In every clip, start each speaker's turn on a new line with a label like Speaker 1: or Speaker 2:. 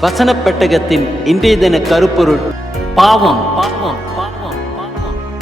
Speaker 1: வசன பெட்டகத்தின் இன்றைய தின கருப்பொருள் பாவம். பாவம்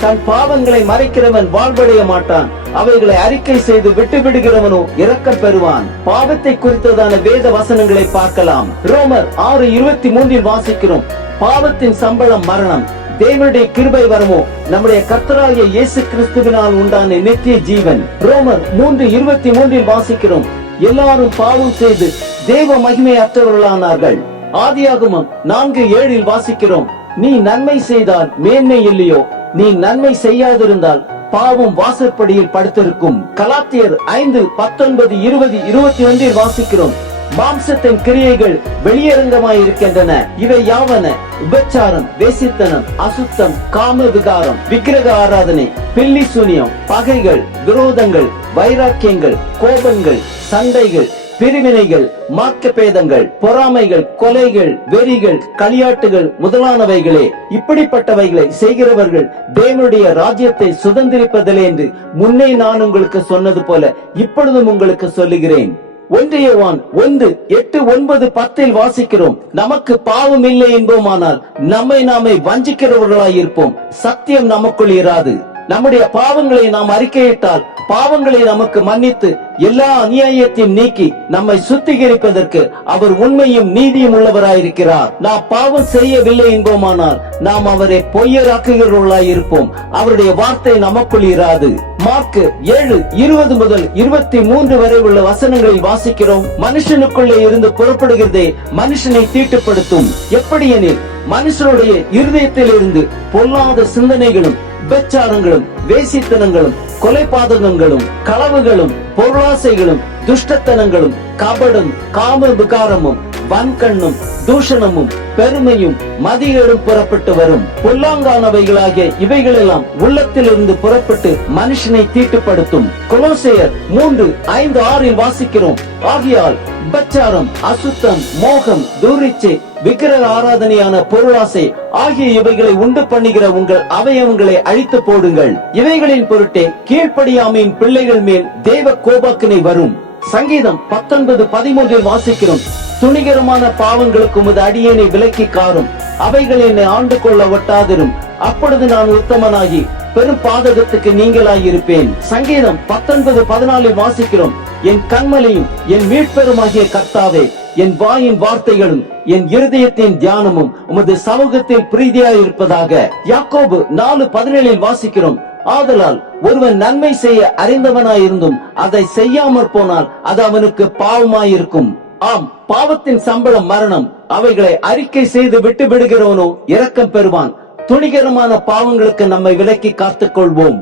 Speaker 2: தன் பாவங்களை மறைக்கிறவன் வாழ்வடைய மாட்டான். அவைகளை அறிக்கை செய்து விட்டு விடுகிறவனோ இரக்கம் பெறுவான். பாவத்தை குறித்ததான வேத வசனங்களை பார்க்கலாம். ரோமர் ஆறு இருபத்தி மூன்றில் வாசிக்கிறோம். பாவத்தின் சம்பளம் மரணம். தேவனுடைய கிருபை வரமோ? நம்முடைய கர்த்தராகிய இயேசு கிறிஸ்துவினால் உண்டான நித்திய ஜீவன். ரோமர் மூன்று இருபத்தி மூன்றில் வாசிக்கிறோம். எல்லாரும் பாவம் செய்து தேவ மகிமை அற்றவர்களானார்கள். ஆதியாகமம் நான்கு ஏழில் வாசிக்கிறோம். நீ நன்மை செய்தால் மேன்மை இல்லையோ? நீ நன்மை செய்யாதிருந்தால் பாவம் வாசற்படியில் படுத்திருக்கும். கலாத்தியர் ஐந்து பத்தொன்பது இருபது இருபத்தி ஒன்றில் வாசிக்கிறோம். மாம்சத்தின் கிரியைகள் வெளியரங்கமாய் இருக்கின்றன. இவை யாவன? உபச்சாரம் வேசித்தனம் அசுத்தம் காம விகாரம் விக்கிரக ஆராதனை பில்லி சூனியம் பகைகள் விரோதங்கள் வைராக்கியங்கள் கோபங்கள் சண்டைகள் பிரிவினைகள் மாற்றுப்பேதங்கள் பேதங்கள் பொறாமைகள் கொலைகள் வெறிகள் களியாட்டுகள் முதலானவைகளே. இப்படிப்பட்டவைகளை செய்கிறவர்கள் தேவனுடைய ராஜ்யத்தை சுதந்திரிப்பதில்லை என்று முன்னே நான் உங்களுக்கு சொன்னது போல இப்பொழுதும் உங்களுக்கு சொல்லுகிறேன். ஒன்றியவான் ஒன்று எட்டு ஒன்பது பத்தில் வாசிக்கிறோம். நமக்கு பாவம் இல்லை என்போமானால் நம்மை நாமே வஞ்சிக்கிறவர்களாய் இருப்போம் சத்தியம் நமக்குள் இராது. நம்முடைய பாவங்களை நாம் அறிக்கையிட்டால் பாவங்களை நமக்கு மன்னித்து எல்லா அநியாயத்தையும் நீக்கி நம்மை சுத்திகரிப்பதற்கு அவர் உண்மையும் நீதியும் உள்ளவராயிருக்கிறார். நாம் பாவம் செய்யவில்லை என்போமானால் நாம் அவரை பொய்யராக்குகிறவர்களாய் இருப்போம். அவருடைய வார்த்தை நமக்குள் இராது. மார்க்கு ஏழு இருபது முதல் இருபத்தி மூன்று வரை உள்ள வசனங்களில் வாசிக்கிறோம். மனுஷனுக்குள்ளே இருந்து புறப்படுகிறதே மனுஷனை தீட்டுப்படுத்தும். எப்படி எனில் மனுஷனுடைய இருதயத்தில் இருந்து பொல்லாத சிந்தனைகளும் விபச்சாரங்களும் வேசித்தனங்களும் கொலைபாதகங்களும் களவுகளும் பொருளாசைகளும் துஷ்டத்தனங்களும் கபடும் காம விகாரமும் வன்கண்ணும் தூஷணமும் பெருமையும் மதியேடும் புறப்பட்டு வரும். பொல்லாங்கானவைகளாகிய இவைகளெல்லாம் உள்ளத்திலிருந்து புறப்பட்டு மனுஷனை தீட்டுப்படுத்தும். கொலோசையர் மூன்று ஐந்து ஆறில் வாசிக்கிறோம். ஆகியால் உபச்சாரம் அசுத்தம் மோகம் தூரிச்சை விக்கிரக ஆராதனையான பொருளாசை ஆகிய இவைகளை உண்டு பண்ணுகிற உங்கள் அவயவங்களை அழித்து போடுங்கள். இவைகளின் பொருட்டே கீழ்ப்படியாமையின் பிள்ளைகள் மேல் தேவ கோபாக்கினை வரும். சங்கீதம் பத்தொன்பது பதிமூன்றில் வாசிக்கிறோம். துணிகரமான பாவங்களுக்கு உமது அடியேனை விலக்கி காரும். அவைகள் என்னை ஆண்டு கொள்ள ஒட்டாதிரும். அப்பொழுது நான் உத்தமனாகி பெரும் பாதகத்துக்கு நீங்களாயிருப்பேன். சங்கீதம் பத்தொன்பது பதினாலில் வாசிக்கிறோம். என் கண்மலையும் என் மீட்பெருமாகிய கர்த்தாவே என் வாயின் வார்த்தைகளும் என் இருதயத்தின் தியானமும் உமது சமூகத்தில் பிரீதியாயிருப்பதாக யாக்கோபு நாலு பதினேழில் வாசிக்கிறோம். ஆதலால் ஒருவன் நன்மை செய்ய அறிந்தவனாயிருந்தும் அதை செய்யாமற் போனால் அது அவனுக்கு பாவமாயிருக்கும். ஆம் பாவத்தின் சம்பளம் மரணம். அவைகளை அறிக்கை செய்து விட்டு விடுகிறவனோ இரக்கம் பெறுவான். துணிகரமான பாவங்களுக்கு நம்மை விலக்கி காத்துக் கொள்வோம்